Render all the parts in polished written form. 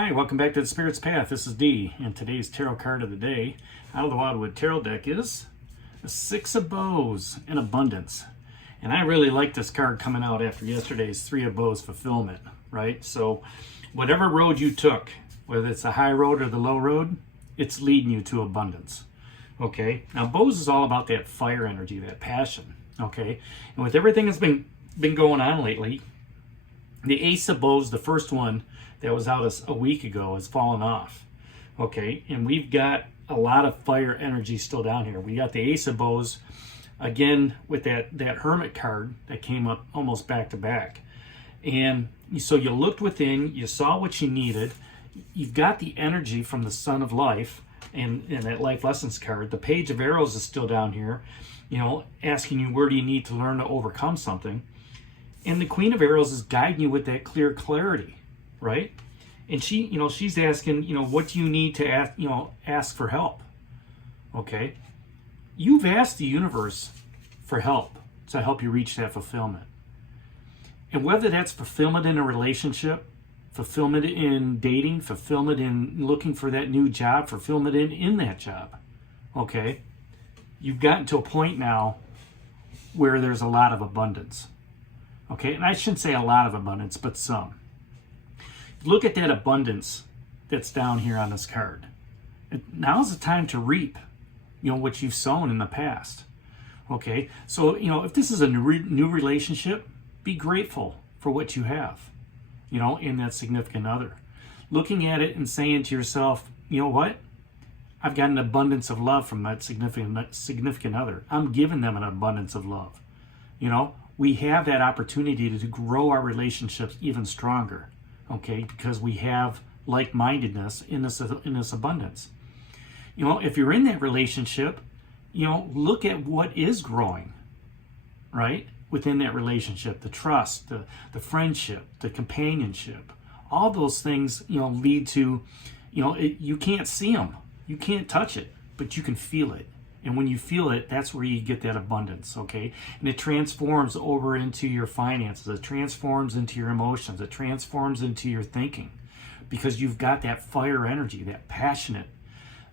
Hi, welcome back to the Spirit's Path. This is Dee, and today's tarot card of the day out of the Wildwood Tarot deck is the Six of Bows in Abundance. And I really like this card coming out after yesterday's Three of Bows fulfillment, right? So whatever road you took, whether it's the high road or the low road, it's leading you to abundance, okay? Now, Bows is all about that fire energy, that passion, okay? And with everything that's been going on lately, the Ace of Bows, the first one that was out a week ago, has fallen off. Okay, and we've got a lot of fire energy still down here. We got the Ace of Bows again with that Hermit card that came up almost back to back. And so you looked within, you saw what you needed. You've got the energy from the Sun of Life and that Life Lessons card. The Page of Arrows is still down here, you know, asking you where do you need to learn to overcome something. And the Queen of Arrows is guiding you with that clear clarity, right? And she's asking, what do you need to ask for help? Okay? You've asked the universe for help to help you reach that fulfillment. And whether that's fulfillment in a relationship, fulfillment in dating, fulfillment in looking for that new job, fulfillment in that job, okay? You've gotten to a point now where there's a lot of abundance. Okay, and I shouldn't say a lot of abundance, but some. Look at that abundance that's down here on this card. Now's the time to reap, what you've sown in the past. Okay, so, if this is a new relationship, be grateful for what you have, in that significant other. Looking at it and saying to yourself, you know what? I've got an abundance of love from that significant other. I'm giving them an abundance of love. We have that opportunity to grow our relationships even stronger, okay? Because we have like-mindedness in this abundance. If you're in that relationship, look at what is growing, right? Within that relationship, the trust, the friendship, the companionship, all those things, lead to, you can't see them, you can't touch it, but you can feel it. And when you feel it, that's where you get that abundance, okay? And it transforms over into your finances. It transforms into your emotions. It transforms into your thinking because you've got that fire energy, that passionate,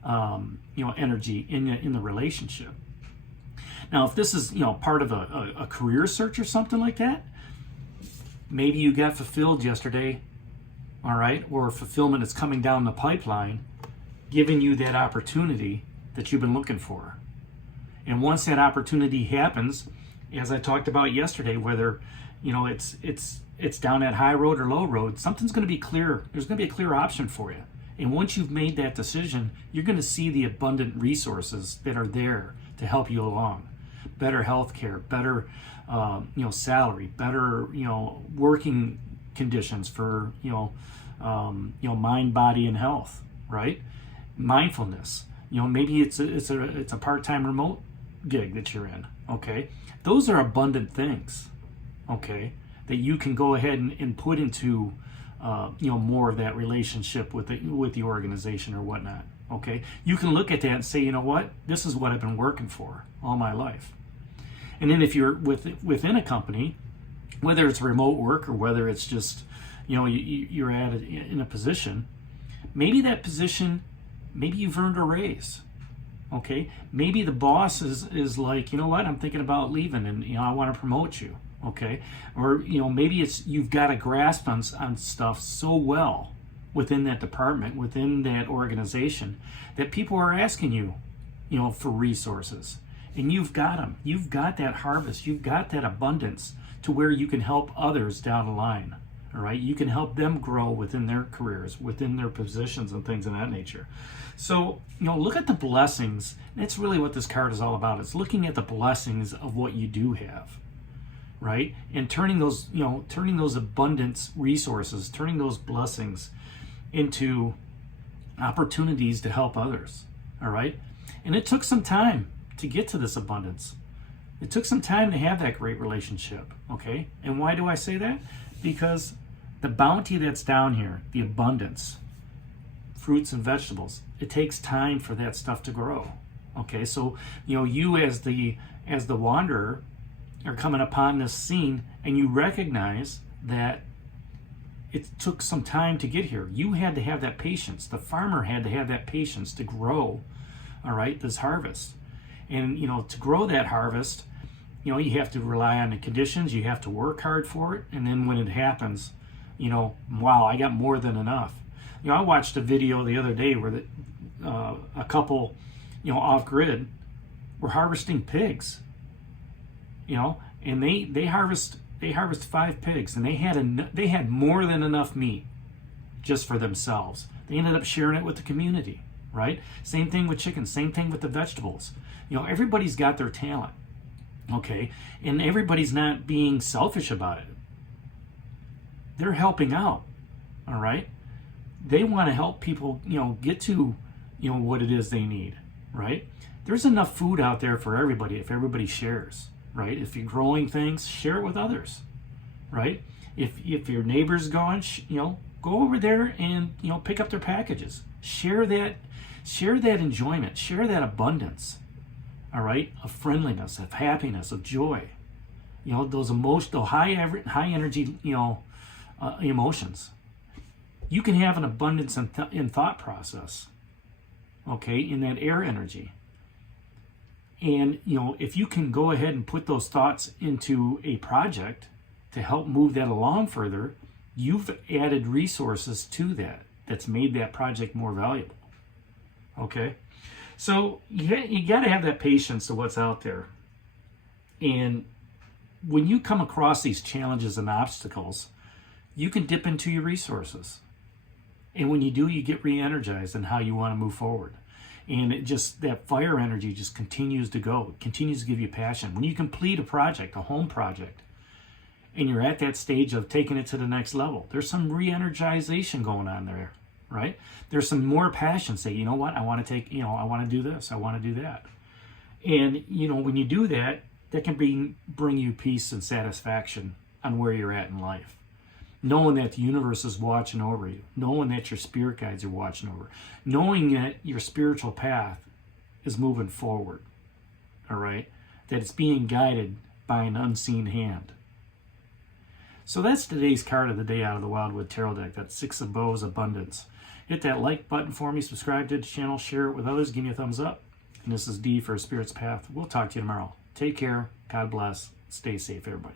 energy in the relationship. Now, if this is, part of a career search or something like that, maybe you got fulfilled yesterday, all right? Or fulfillment is coming down the pipeline, giving you that opportunity that you've been looking for. And once that opportunity happens, as I talked about yesterday, whether it's down that high road or low road, something's going to be clear. There's going to be a clear option for you. And once you've made that decision, you're going to see the abundant resources that are there to help you along. Better health care, better salary, better working conditions for mind, body, and health, right? Mindfulness. Maybe it's a part-time remote gig that you're in, okay? Those are abundant things, okay, that you can go ahead and put into, more of that relationship with the organization or whatnot, okay? You can look at that and say, you know what? This is what I've been working for all my life. And then if you're within a company, whether it's remote work or whether it's just, you're in a position, maybe that position, maybe you've earned a raise, okay? Maybe the boss is like, you know what, I'm thinking about leaving and, I want to promote you, okay? Or, maybe it's you've got a grasp on stuff so well within that department, within that organization, that people are asking you, for resources. And you've got them. You've got that harvest. You've got that abundance to where you can help others down the line. All right, you can help them grow within their careers, within their positions and things of that nature. So, look at the blessings. That's really what this card is all about. It's looking at the blessings of what you do have, right? And turning those abundance resources, turning those blessings into opportunities to help others, all right? And it took some time to get to this abundance. It took some time to have that great relationship, okay? And why do I say that? Because the bounty that's down here, the abundance, fruits and vegetables, it takes time for that stuff to grow. Okay, so you as the wanderer are coming upon this scene and you recognize that it took some time to get here. You had to have that patience. The farmer had to have that patience to grow, all right, this harvest. And, to grow that harvest, you have to rely on the conditions. You have to work hard for it. And then when it happens, wow, I got more than enough. I watched a video the other day where a couple, off grid were harvesting pigs, and they harvest 5 pigs, and they had more than enough meat just for themselves. They ended up sharing it with the community, right? Same thing with chickens, same thing with the vegetables. Everybody's got their talent, okay? And everybody's not being selfish about it. They're helping out, all right? They want to help people, get to, what it is they need, right? There's enough food out there for everybody if everybody shares, right? If you're growing things, share it with others, right? If your neighbor's gone, go over there and, pick up their packages. Share that enjoyment, share that abundance, all right? Of friendliness, of happiness, of joy. Those emotional, high energy, emotions. You can have an abundance in thought process, okay, in that air energy. And, if you can go ahead and put those thoughts into a project to help move that along further, you've added resources to that's made that project more valuable, okay? So you got to have that patience to what's out there. And when you come across these challenges and obstacles, you can dip into your resources. And when you do, you get re-energized in how you want to move forward. And that fire energy just continues to go. It continues to give you passion. When you complete a project, a home project, and you're at that stage of taking it to the next level, there's some re-energization going on there, right? There's some more passion. Say, you know what, I want to I want to do this, I want to do that. And, when you do that, that can bring you peace and satisfaction on where you're at in life. Knowing that the universe is watching over you, knowing that your spirit guides are watching over, knowing that your spiritual path is moving forward, all right? That it's being guided by an unseen hand. So that's today's card of the day out of the Wildwood Tarot deck. That's 6 of Bows, Abundance. Hit that like button for me, subscribe to the channel, share it with others, give me a thumbs up. And this is D for Spirit's Path. We'll talk to you tomorrow. Take care, God bless, stay safe, everybody.